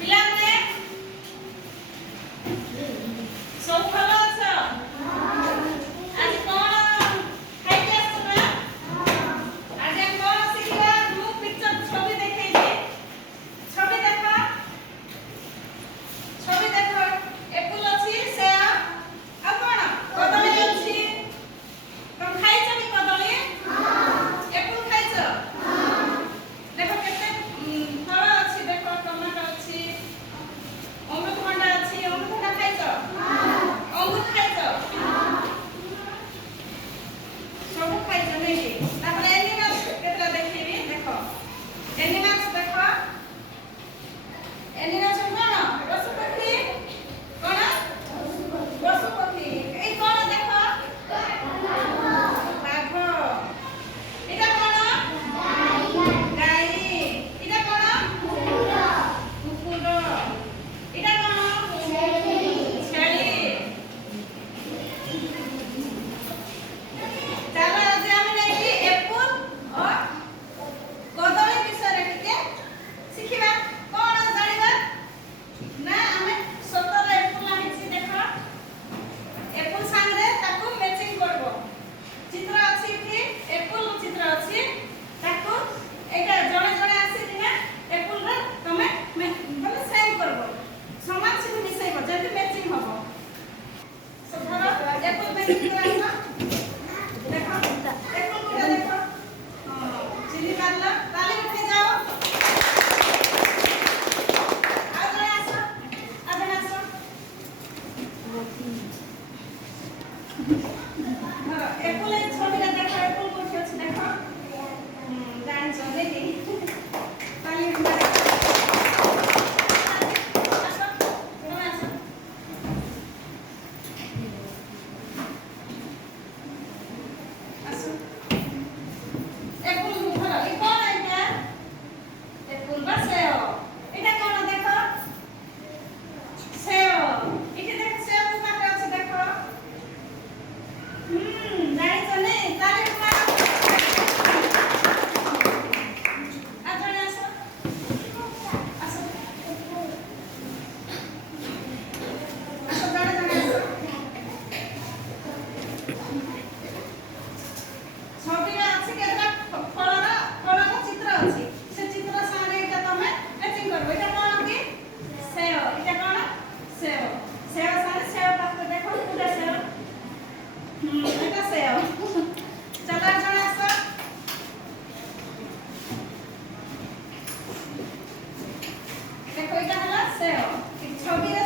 ପିଲାମାନେ ସବୁ ଭଲ ଅଛ? ଆଜି କଣ ଖାଇକି ଆସିଛ? ଆଜି ଆମେ କଣ ଶିଖିବା? ମୁଁ ପିକ୍ଚର ଛବି ଦେଖେଇବି। ଛବି ଦେଖ। ଛବି ଦେଖ। ଏପୁଲ ଅଛି, ସେଓ ଆଉ କଣ? କଦଳୀ ଅଛି। ତମେ ଖାଇଛ କି କଦଳୀ? ଏପୁଲ ଖାଇଛ? ଦେଖ କେତେ ଫଳ ଅଛି। ଦେଖ ଟମାଟୋ ଅଛି, ଅମୃତଭଣ୍ଡା ଅଛି। ଅମୃତଭଣ୍ଡା ଖାଇଛ? ଅଙ୍ଗୁର ଖାଇଛ? ସବୁ ଖାଇଛ ନାଇକି? ତାପରେ ଏନିମାଲ୍ସ କେତେଟା ଦେଖେଇବି। ଦେଖ ଏନିମାଲ୍ସ ଦେଖ। ଏନିମାଲ୍ସ କଣ? ପଶୁପକ୍ଷୀ। କଣ? ପଶୁପକ୍ଷୀ। ଏଇ କଣ ଦେଖ? ବାଘ। ଏଇଟା କଣ? ଗାଈ। ଏଇଟା କଣ? କୁକୁର। ଏଇଟା କଣ? ଛେଳି। ଚାଲ ଆଜି ଆମେ ନେଇକି ଏପୁଲ ଓ କଦଳୀ ବିଷୟରେ ଟିକେ ଶିଖିବା। କଣ ଜାଣିବା? ନା ଆମେ ସତରେ ଏପୁଲ ଆଣିଛି। ଦେଖ ଏପୁଲ ସାଙ୍ଗରେ ତାକୁ ମ୍ୟାଚିଂ କରିବ। ଚିତ୍ର ଅଛି ଏଠି, ଏପୁଲ ଚିତ୍ର ଅଛି। ତାକୁ ଏଇଟା ଜଣେ ଜଣେ ଆସିକିନା ଏପୁଲର ତମେ ମାନେ ସେମ୍ କରିବ। ସମାନ ସେଠି ମିଶେଇବ ଯେମିତି ମ୍ୟାଚିଂ ହବ। ଧର ଏପୁଲ ମ୍ୟାଚିଂ କରାଇବ। ଦେଖ ଏପୁଲ କୋଉଟା ଦେଖ? ଚିହ୍ନି ପାରିଲ? ତାଲି ଉଠେଇ ଯାଅ। ଆଉ ଜଣେ ଆସ। ଆଉ ଜଣେ ଆସ। ଧର ଏପୁଲ ଏଇ ଛବିଟା ଦେଖ। ଏପୁଲ କୋଉଠି ଅଛି ଦେଖ? ଜାଣିଛ ନାଇକି? ତାଲି ଉଠେଇ ଆସ। ତମେ ଆସ। ଆସ। ଏପୁଲ ଧର। ଏ କଣ ଏଇଟା? ଏପୁଲ ବା ସେଓ। ଏଇଟା କଣ ଦେଖ? ସେଓ। ଏଠି ଦେଖ ସେଓ କେତେଟା ଅଛି ଦେଖ? ଜାଣିଛ ନାଇଁ? ତାଲି ମାର। ଆଉ ଜଣେ ଆସ। ଆସ। ଆସ ଜଣେ ଜଣେ ଆସ। ଛବିଟା ଅଛି କେତେଟା ଫଳର ଚିତ୍ର ଅଛି। ସେ ଚିତ୍ର ସାଙ୍ଗରେ ଏଇଟା ତମେ ମ୍ୟାଚିଂ କରିବ। ଏଇଟା କଣ କି? ସେଓ। ଏଇଟା କଣ? ସେଓ। ସେଓ ସାଙ୍ଗରେ ସେଓ ପାଖରେ ଦେଖ କୋଉଟା ସେଓ? ଏଇଟା ସେଓ। ଚାଲ ଆଉ ଜଣେ ଆସ। ଦେଖ ଏଇଟା ହେଲା ସେଓ। ଛବିରେ